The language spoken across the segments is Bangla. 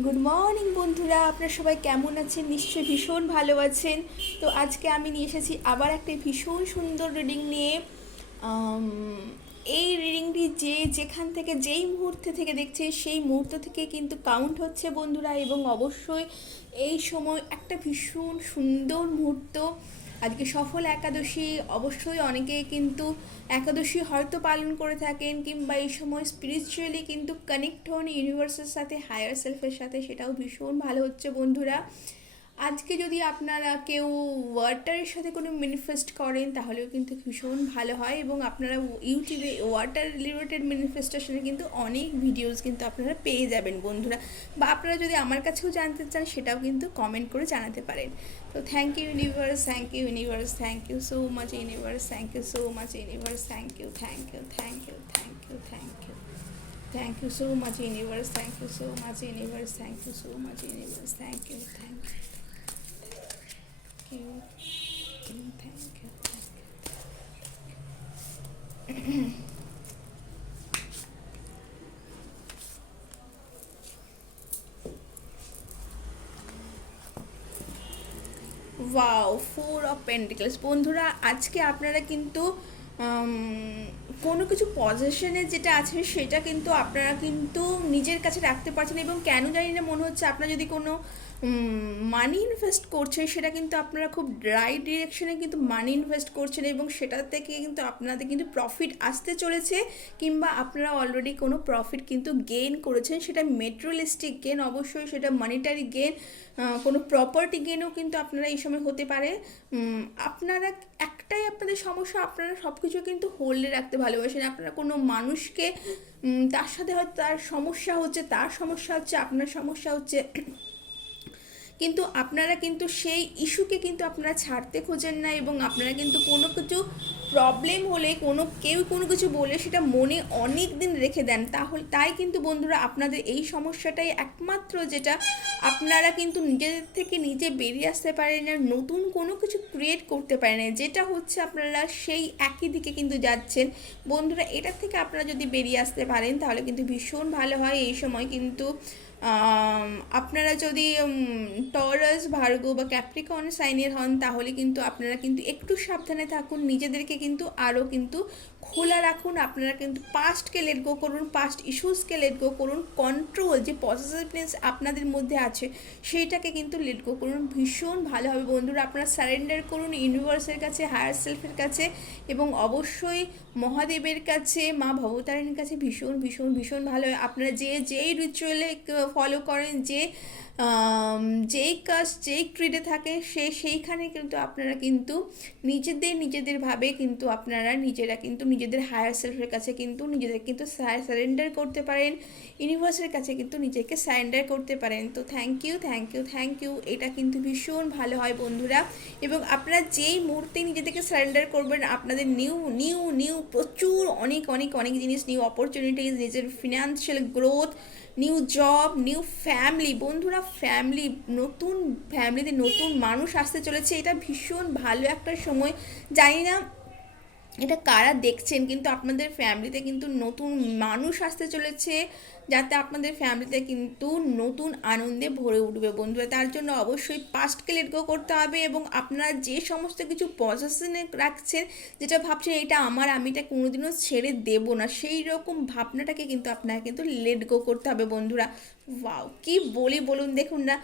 গুড মর্নিং বন্ধুরা, আপনারা সবাই কেমন আছেন? নিশ্চয়ই ভীষণ ভালো আছেন। তো আজকে আমি নিয়ে এসেছি আবার একটা ভীষণ সুন্দর রিডিং নিয়ে। আম, এই রিডিংটি যেখান থেকে যেই মুহূর্তে থেকে দেখছে সেই মুহূর্ত থেকে কিন্তু কাউন্ট হচ্ছে বন্ধুরা, এবং অবশ্যই এই সময় একটা ভীষণ সুন্দর মুহূর্ত। আজকে সফল একাদশী, অবশ্যই অনেকে কিন্তু একাদশী হয়তো পালন করে থাকেন, কিংবা এই সময় স্পিরিচুয়ালি কিন্তু কানেক্ট হন ইউনিভার্সের সাথে, হায়ার সেলফের সাথে, সেটাও ভীষণ ভালো হচ্ছে বন্ধুরা। আজকে যদি আপনারা কেউ ওয়াটারের সাথে কোনো ম্যানিফেস্ট করেন তাহলেও কিন্তু ভীষণ ভালো হয়, এবং আপনারা ইউটিউবে ওয়াটার রিলেটেড ম্যানিফেস্টেশনে কিন্তু অনেক ভিডিওস কিন্তু আপনারা পেয়ে যাবেন বন্ধুরা। বা আপনারা যদি আমার কাছেও জানতে চান সেটাও কিন্তু কমেন্ট করে জানাতে পারেন। তো thank you universe, thank you universe, thank you so much universe, thank you so much universe, thank you, thank you, thank you, thank you, thank you, thank you so much universe, thank you so much universe, thank you so much universe, thank you, thank you, thank you. Wow, four of pentacles বন্ধুরা, আজকে আপনারা কিন্তু কোনো কিছু পজিশনে যেটা আছে সেটা কিন্তু আপনারা কিন্তু নিজের কাছে রাখতে পারছেন, এবং কেন জানি না মনে হচ্ছে আপনারা যদি কোনো মানি ইনভেস্ট করছেন সেটা কিন্তু আপনারা খুব রাইট ডিরেকশনে কিন্তু মানি ইনভেস্ট করছেন, এবং সেটা থেকে কিন্তু আপনাদের কিন্তু প্রফিট আসতে চলেছে, কিংবা আপনারা অলরেডি কোনো প্রফিট কিন্তু গেইন করেছেন। সেটা মেটেরিয়ালিস্টিক গেন, অবশ্যই সেটা মানিটারি গেন, কোনো প্রপার্টি গেনও কিন্তু আপনারা এই সময় হতে পারে। আপনারা একটাই আপনাদের সমস্যা, আপনারা সব কিছু কিন্তু হোল্ডে রাখতে ভালোবাসেন। আপনারা কোনো মানুষকে তার সাথে হয়তো তার সমস্যা হচ্ছে, তার সমস্যা হচ্ছে, আপনার সমস্যা হচ্ছে, কিন্তু আপনারা কিন্তু সেই ইস্যুকে কিন্তু আপনারা ছাড়তে খোঁজেন না, এবং আপনারা কিন্তু কোনো কিছু প্রবলেম হলে কেউ কোনো কিছু বলে সেটা মনে অনেক দিন রেখে দেন। তাই কিন্তু বন্ধুরা আপনাদের এই সমস্যাটাই একমাত্র যেটা আপনারা কিন্তু নিজেদের থেকে নিজে বেরিয়ে আসতে পারেন না, নতুন কোনো কিছু ক্রিয়েট করতে পারেন না, যেটা হচ্ছে আপনারা সেই একই দিকে কিন্তু যাচ্ছেন বন্ধুরা। এটার থেকে আপনারা যদি বেরিয়ে আসতে পারেন তাহলে কিন্তু ভীষণ ভালো হয়। এই সময় কিন্তু আপনারা যদি টরাস, ভার্গো বা ক্যাপ্রিকর্ন সাইনের হন তাহলে কিন্তু আপনারা কিন্তু একটু সাবধানে থাকুন, নিজেদেরকে কিন্তু আরও কিন্তু খোলা রাখুন। আপনারা কিন্তু পাস্টকে লেট গো করুন, পাস্ট ইস্যুসকে লেট গো করুন, কন্ট্রোল যে পজিটিভনেস আপনাদের মধ্যে আছে সেইটাকে কিন্তু লেট গো করুন, ভীষণ ভালো হবে বন্ধুরা। আপনারা সারেন্ডার করুন ইউনিভার্সের কাছে, হায়ার সেলফের কাছে, এবং অবশ্যই মহাদেবের কাছে, মা ভবতারিণীর কাছে, ভীষণ ভীষণ ভীষণ ভালো হয়। আপনারা যেই রিচুয়ালে ফলো করেন, যেই কাজ যেই ক্রিডে থাকে সেইখানে কিন্তু আপনারা কিন্তু নিজেদের ভাবে কিন্তু আপনারা নিজেরা কিন্তু নিজেদের হায়ার সেলফের কাছে কিন্তু নিজেদের কিন্তু সারেন্ডার করতে পারেন, ইউনিভার্সের কাছে কিন্তু নিজেকে সারেন্ডার করতে পারেন। তো thank you, thank you, thank you. এটা কিন্তু ভীষণ ভালো হয় বন্ধুরা, এবং আপনারা যেই মুহূর্তে নিজেদেরকে সারেন্ডার করবেন আপনাদের নিউ নিউ নিউ প্রচুর অনেক অনেক অনেক জিনিস, নিউ অপরচুনিটিস, নিজের financial growth, new job, new family বন্ধুরা, নতুন ফ্যামিলিতে নতুন মানুষ আসতে চলেছে। এটা ভীষণ ভালো একটা সময়। জানি না এটা কারা দেখছেন, কিন্তু আপনাদের ফ্যামিলিতে কিন্তু নতুন মানুষ আসতে চলেছে, যাতে আপনাদের ফ্যামিলিতে কিন্তু নতুন আনন্দে ভরে উঠবে বন্ধুরা। তার জন্য অবশ্যই পাস্টকে লেট গো করতে হবে, এবং আপনারা যে সমস্ত কিছু পজিশনে রাখছেন, যেটা ভাবছেন এটা আমার, আমি এটা কোনোদিনও ছেড়ে দেব না, সেই রকম ভাবনাটাকে কিন্তু আপনাকে কিন্তু লেট গো করতে হবে বন্ধুরা। ওয়াও, কি বলি বলুন, দেখুন না,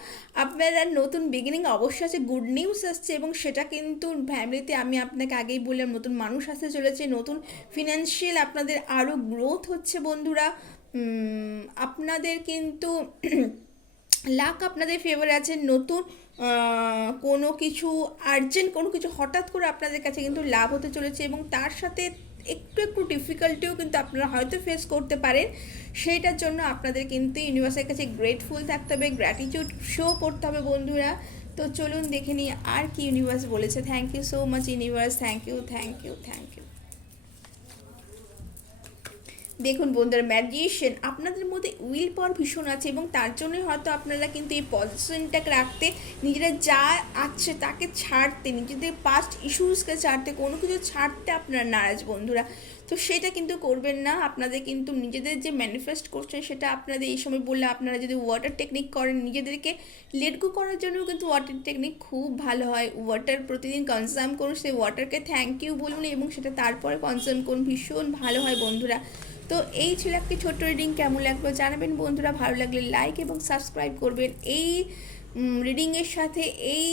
আপনারা নতুন বিগিনিং অবশ্যই আছে, গুড নিউজ আসছে, এবং সেটা কিন্তু ফ্যামিলিতে আমি আপনাকে আগেই বললাম নতুন মানুষ আসতে চলেছে, নতুন ফিনান্সিয়াল আপনাদের আরও গ্রোথ হচ্ছে বন্ধুরা। আপনাদের কিন্তু লাক আপনাদের ফেভারে আছে, নতুন কোনো কিছু আর্জেন্ট কোনো কিছু হঠাৎ করে আপনাদের কাছে কিন্তু লাভ হতে চলেছে, এবং তার সাথে একটু একটু ডিফিকাল্টিও কিন্তু আপনারা হয়তো ফেস করতে পারেন। সেইটার জন্য আপনাদের কিন্তু ইউনিভার্সের কাছে গ্রেটফুল থাকতে হবে, গ্র্যাটিটিউড শো করতে হবে বন্ধুরা। তো চলুন দেখে নিই আর কি ইউনিভার্স বলেছে। Thank you so much universe, thank you, thank you, thank you. দেখুন বন্ধুরা, ম্যাজিশিয়ান আপনাদের মধ্যে উইল পাওয়ার ভীষণ আছে, এবং তার জন্যই হয়তো আপনারা কিন্তু এই পজিশনটাকে রাখতে, নিজেরা যা আছে তাকে ছাড়তে, নিজেদের পাস্ট ইস্যুসকে ছাড়তে, কোনো কিছু ছাড়তে আপনারা নারাজ বন্ধুরা। তো সেটা কিন্তু করবেন না। আপনাদের কিন্তু নিজেদের যে ম্যানিফেস্ট করছেন সেটা আপনাদের এই সময় বললে, আপনারা যদি ওয়াটার টেকনিক করেন, নিজেদেরকে লেট গো করার জন্য কিন্তু ওয়াটার টেকনিক খুব ভালো হয়। ওয়াটার প্রতিদিন কনজাম করুন, সেই ওয়াটারকে থ্যাংক ইউ বলুন এবং সেটা তারপরে কনজাম করুন, ভীষণ ভালো হয় বন্ধুরা। তো এই ছিল একটি ছোট্ট রিডিং, কেমন লাগলো জানাবেন বন্ধুরা, ভালো লাগলে লাইক এবং সাবস্ক্রাইব করবেন। এই রিডিংয়ের সাথে, এই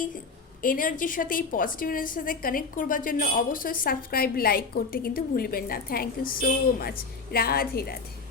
এনার্জির সাথে, এই পজিটিভ এনার্জির সাথে কানেক্ট করবার জন্য অবশ্যই সাবস্ক্রাইব লাইক করতে কিন্তু ভুলবেন না। Thank you so much. Radhe Radhe.